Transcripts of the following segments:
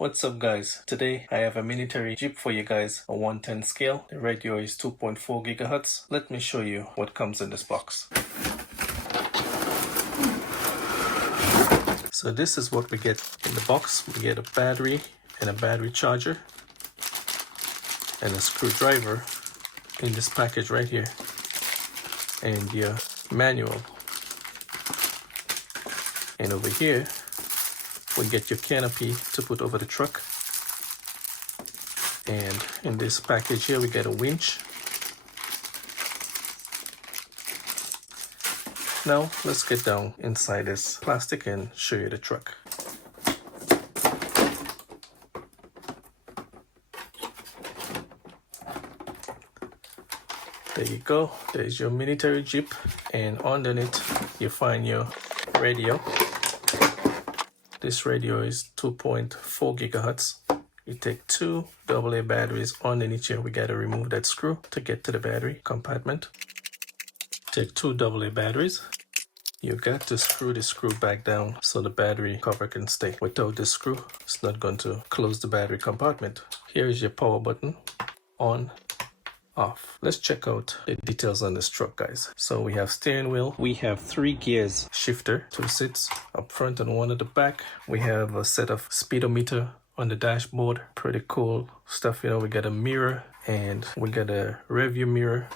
What's up guys? Today I have a military Jeep for you guys, a 110 scale. The radio is 2.4 gigahertz. Let me show you what comes in this box. So this is what we get in the box. We get a battery and a battery charger and a screwdriver in this package right here, and your manual. And over here we get your canopy to put over the truck, and in this package here we get a winch. Now let's get down inside this plastic and show you the truck. There you go, there's your military Jeep, and underneath you find your radio. This radio is 2.4 gigahertz. You take two AA batteries underneath here. We gotta remove that screw to get to the battery compartment. Take two AA batteries. You got to screw the screw back down so the battery cover can stay. Without this screw, it's not going to close the battery compartment. Here is your power button, on, off. Let's check out the details on this truck, guys. So we have steering wheel. We have 3 gears, shifter, 2 seats up front and 1 at the back. We have a set of speedometer on the dashboard. Pretty cool stuff, you know. We got a mirror and we got a rear view mirror.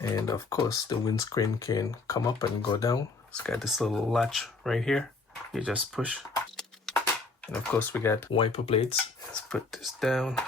And of course the windscreen can come up and go down. It's got this little latch right here. You just push. And of course we got wiper blades. Let's put this down.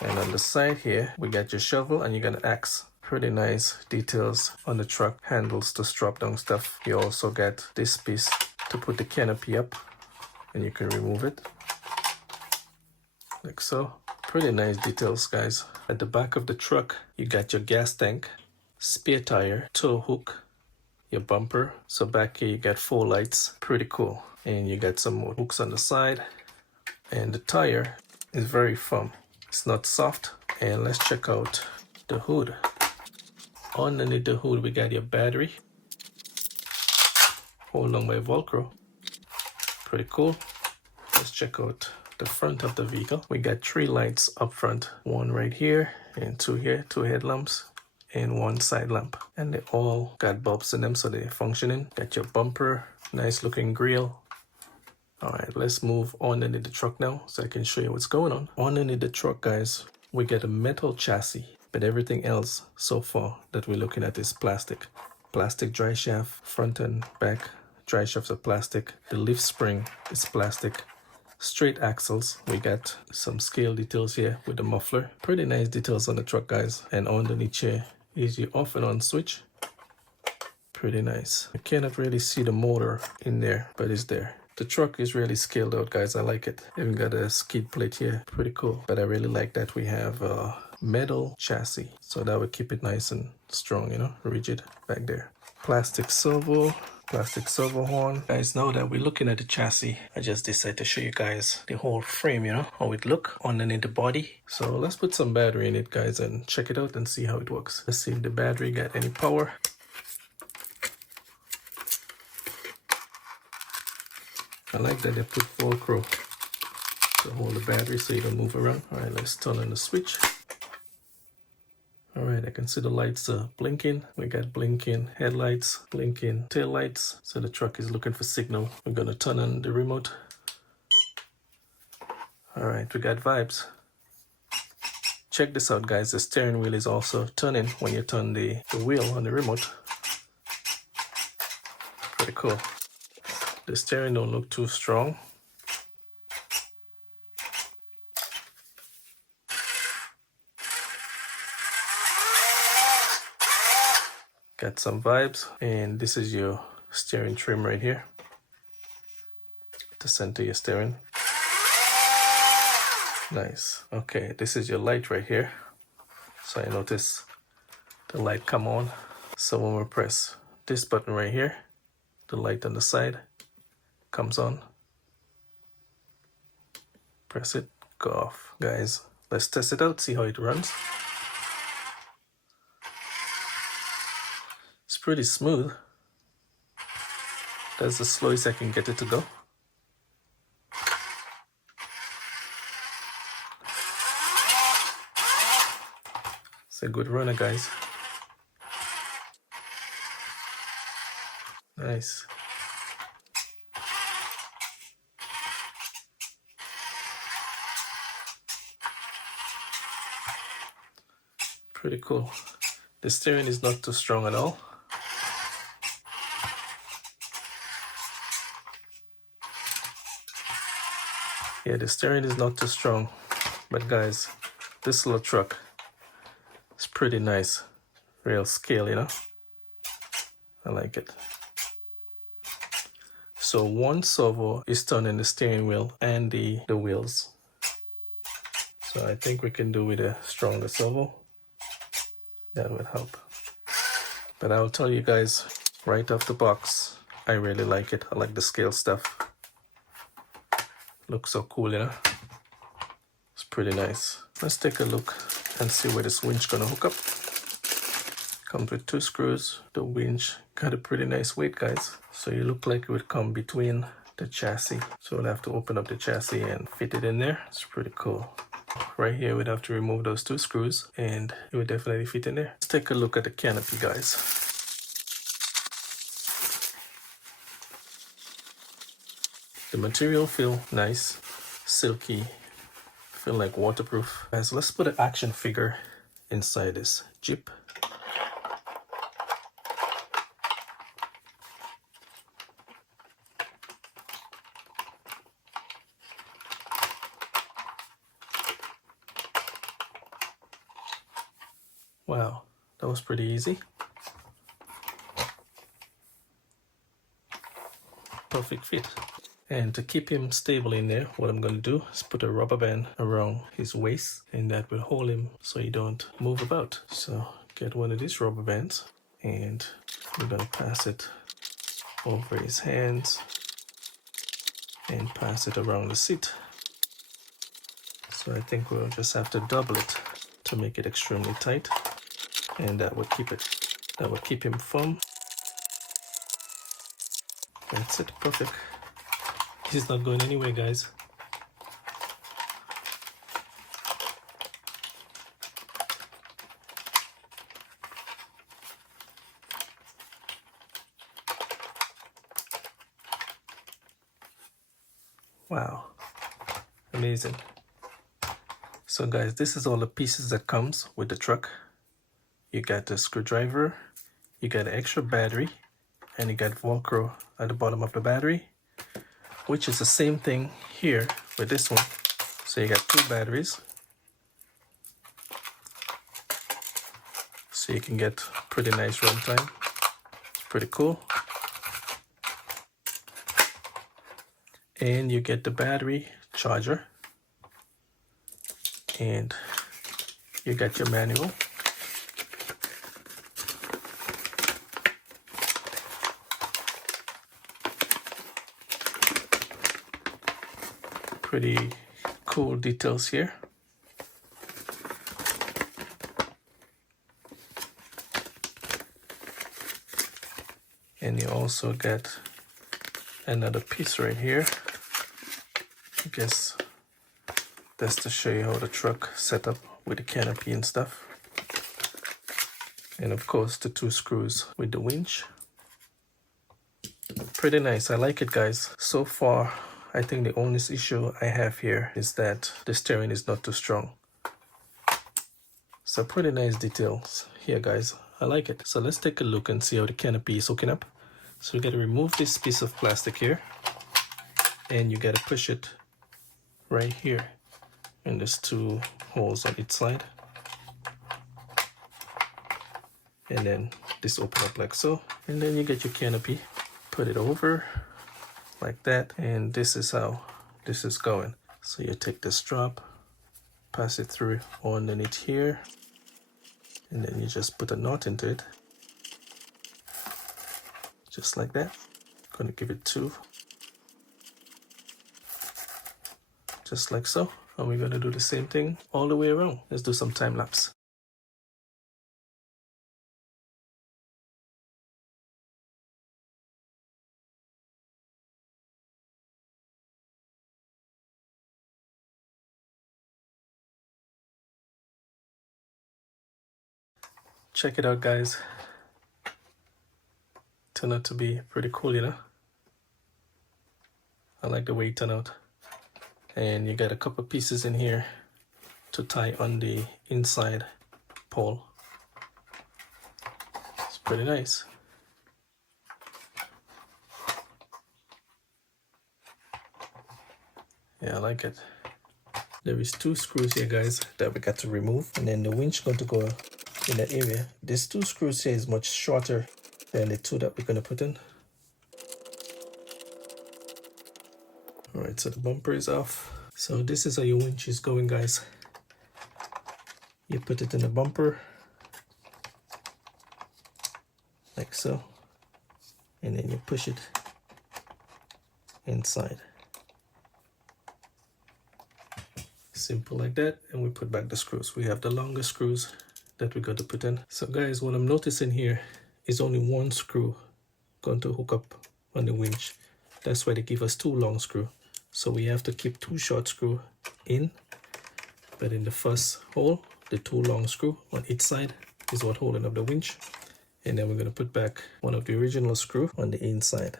And on the side here we got your shovel and you got an axe. Pretty nice details on the truck. Handles to strap down stuff. You also got this piece to put the canopy up, and you can remove it like so. Pretty nice details, guys. At the back of the truck you got your gas tank, spare tire, tow hook, your bumper. So back here you got 4 lights. Pretty cool. And you got some more hooks on the side, and the tire is very firm, it's not soft. And let's check out the hood. Underneath the hood we got your battery, hold on by Velcro. Pretty cool. Let's check out the front of the vehicle. We got 3 lights up front, 1 right here and 2 here, 2 headlamps and 1 side lamp, and they all got bulbs in them so they're functioning. Got your bumper, nice looking grille. All right, let's move on underneath the truck now so I can show you what's going on. Underneath the truck, guys, we get a metal chassis, but everything else so far that we're looking at is plastic. Plastic dry shaft, front and back dry shafts are plastic. The lift spring is plastic. Straight axles. We got some scale details here with the muffler. Pretty nice details on the truck, guys. And underneath here is your off and on switch. Pretty nice. I cannot really see the motor in there, but it's there. The truck is really scaled out, guys. I like it. Even got a skid plate here. Pretty cool. But I really like that we have a metal chassis, so that would keep it nice and strong, you know, rigid back there. Plastic servo horn. Guys, now that we're looking at the chassis, I just decided to show you guys the whole frame, you know, how it look underneath the body. So let's put some battery in it, guys, and check it out and see how it works. Let's see if the battery got any power. I like that they put Velcro to hold the battery so you don't move around. All right, let's turn on the switch. All right, I can see the lights blinking. We got blinking headlights, blinking tail lights. So the truck is looking for signal. We're gonna turn on the remote. All right, we got vibes. Check this out, guys. The steering wheel is also turning when you turn the wheel on the remote. Pretty cool. The steering don't look too strong. Got some vibes. And this is your steering trim right here to center your steering. Nice. Okay, this is your light right here. So I notice the light come on. So when we press this button right here, the light on the side comes on. Press it, go off. Guys, let's test it out, see how it runs. It's pretty smooth. That's the slowest I can get it to go. It's a good runner, guys. Nice. Pretty cool. The steering is not too strong at all. Yeah, the steering is not too strong, but guys, this little truck is pretty nice. Real scale, you know? I like it. So one servo is turning the steering wheel and the wheels. So I think we can do with a stronger servo. That would help. But I'll tell you guys right off the box, I really like it. I like the scale stuff. Looks so cool, you know? It's pretty nice. Let's take a look and see where this winch gonna hook up. Comes with 2 screws. The winch got a pretty nice weight, guys. So you look like it would come between the chassis. So we'll have to open up the chassis and fit it in there. It's pretty cool. Right here, we'd have to remove those 2 screws and it would definitely fit in there. Let's take a look at the canopy, guys. The material feel nice, silky, feel like waterproof. Guys, let's put an action figure inside this Jeep. Wow, that was pretty easy. Perfect fit. And to keep him stable in there, what I'm going to do is put a rubber band around his waist, and that will hold him so he don't move about. So get one of these rubber bands and we're going to pass it over his hands and pass it around the seat. So I think we'll just have to double it to make it extremely tight, and that would keep him firm. That's it, perfect. He's not going anywhere, guys. Wow, amazing. So guys, this is all the pieces that comes with the truck. You got the screwdriver, you got an extra battery, and you got Velcro at the bottom of the battery, which is the same thing here with this one. So you got 2 batteries, so you can get pretty nice runtime. It's pretty cool. And you get the battery charger, and you got your manual. Pretty cool details here. And you also get another piece right here. I guess that's to show you how the truck set up with the canopy and stuff. And of course the 2 screws with the winch. Pretty nice. I like it, guys. So far, I think the only issue I have here is that the steering is not too strong. So pretty nice details here, guys. I like it. So let's take a look and see how the canopy is hooking up. So we got to remove this piece of plastic here, and you got to push it right here. And there's 2 holes on each side. And then this open up like so. And then you get your canopy, put it over like that, and this is how this is going. So you take the strap, pass it through underneath here, and then you just put a knot into it, just like that. Gonna give it 2, just like so. And we're gonna do the same thing all the way around. Let's do some time lapse. Check it out, guys. Turned out to be pretty cool, you know. I like the way it turned out. And you got a couple pieces in here to tie on the inside pole. It's pretty nice. Yeah, I like it. There is 2 screws here, guys, that we got to remove, and then the winch going to go in that area. These 2 screws here is much shorter than the 2 that we're going to put in. All right, so the bumper is off. So this is how your winch is going, guys. You put it in the bumper like so, and then you push it inside. Simple like that, and we put back the screws. We have the longer screws that we're going to put in. So guys, what I'm noticing here is only 1 screw going to hook up on the winch. That's why they give us 2 long screws. So we have to keep 2 short screws in, but in the first hole, the 2 long screws on each side is what holding up the winch. And then we're going to put back one of the original screws on the inside.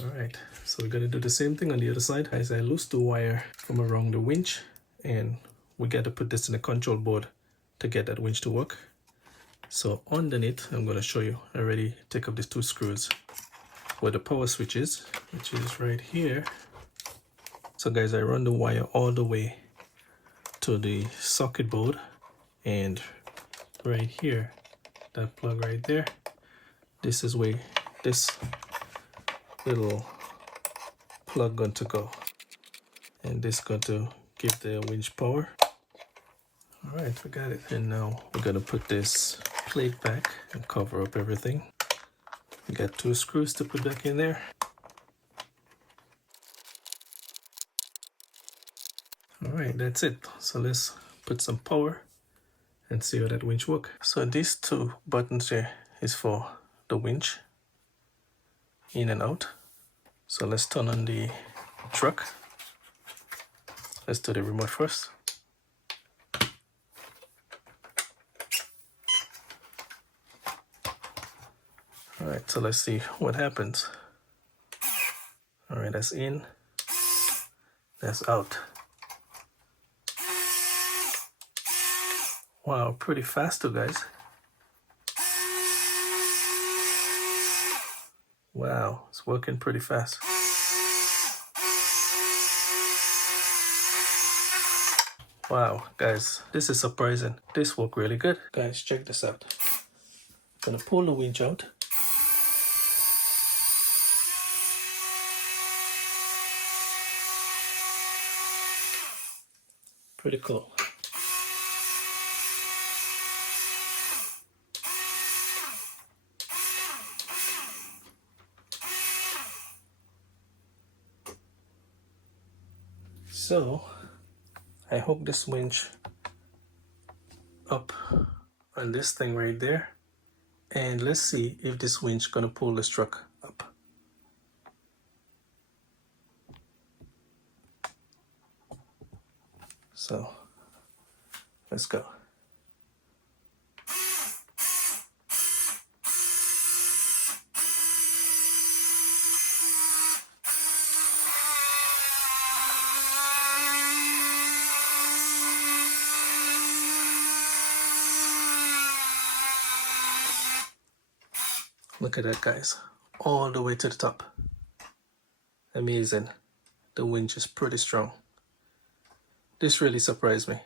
All right, so we're going to do the same thing on the other side. As I loose the wire from around the winch, and we got to put this in the control board to get that winch to work. So underneath, I'm going to show you. I already take up these 2 screws where the power switch is, which is right here. So guys, I run the wire all the way to the socket board, and right here, that plug right there, this is where this little plug going to go, and this going to give the winch power. All right, we got it. And now we're going to put this plate back and cover up everything. We got 2 screws to put back in there. All right, that's it. So let's put some power and see how that winch works. So these 2 buttons here is for the winch, in and out. So let's turn on the truck. Let's do the remote first. All right, so let's see what happens. All right, that's in, that's out. Wow, pretty fast too, guys. Wow, it's working pretty fast. Wow, guys, this is surprising. This worked really good. Guys, check this out. I'm gonna pull the winch out. Pretty cool. So, I hook this winch up on this thing right there, and let's see if this winch gonna pull this truck up. So, let's go. Look at that, guys, all the way to the top. Amazing. The winch is pretty strong. This really surprised me.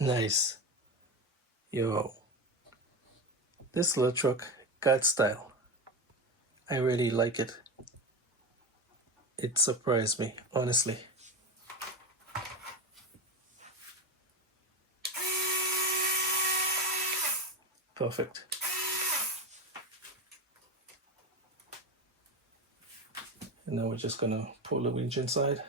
Nice. Yo, this little truck got style. I really like it. It surprised me, honestly. Perfect. And now we're just gonna pull the winch inside.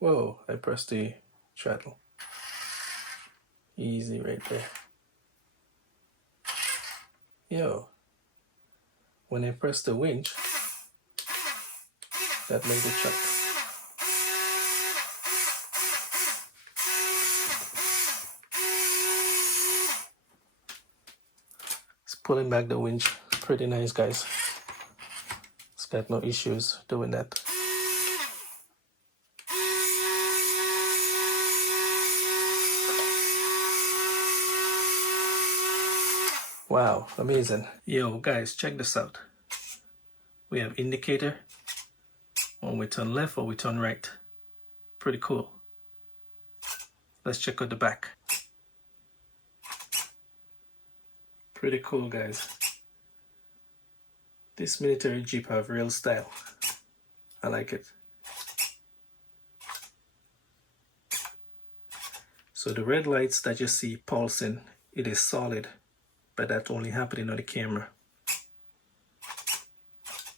Whoa, I pressed the throttle. Easy right there. Yo, when I press the winch, that made it chuck. It's pulling back the winch pretty nice, guys. It's got no issues doing that. Wow, amazing. Yo, guys, check this out. We have indicator when we turn left or we turn right. Pretty cool. Let's check out the back. Pretty cool, guys. This military Jeep have real style. I like it. So the red lights that you see pulsing, it is solid, but that's only happening on the camera.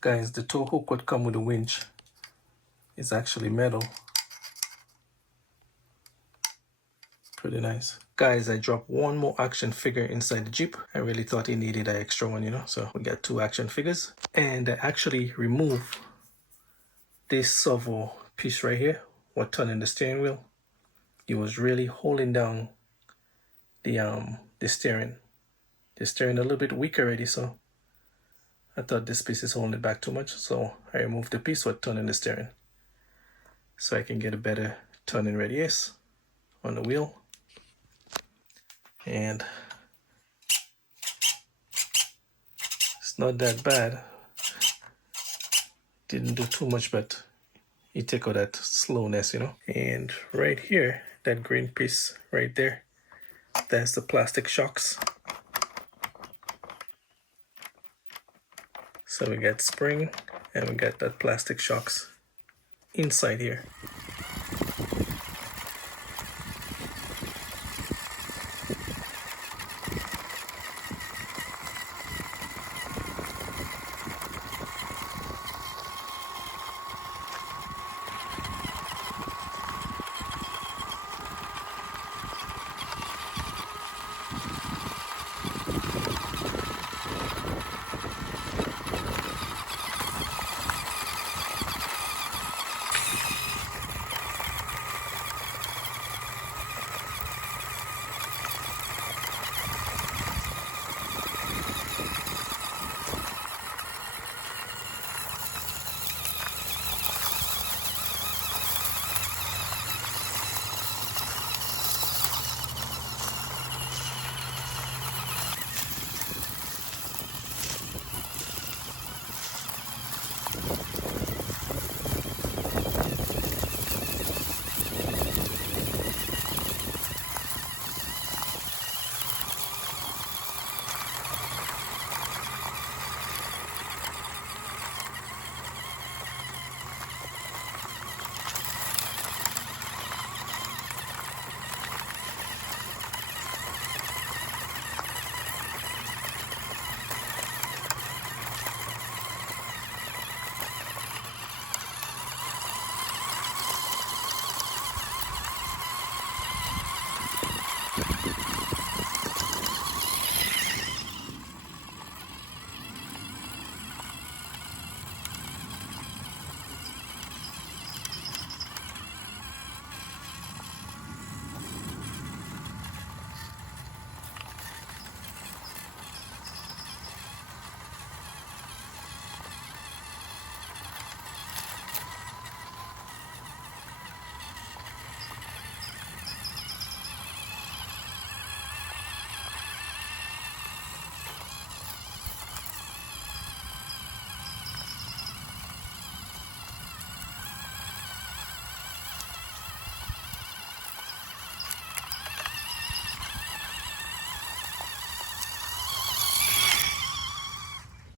Guys, the tow hook would come with a winch. It's actually metal. Pretty nice. Guys, I dropped one more action figure inside the Jeep. I really thought it needed an extra one, you know, so we got 2 action figures. And I actually removed this servo piece right here, what turning the steering wheel. It was really holding down the steering. The steering a little bit weak already, so I thought this piece is holding it back too much, so I removed the piece what turning the steering, so I can get a better turning radius on the wheel. And it's not that bad. Didn't do too much, but you take out that slowness, you know. And right here, that green piece right there, that's the plastic shocks. So we got spring and we got that plastic shocks inside here.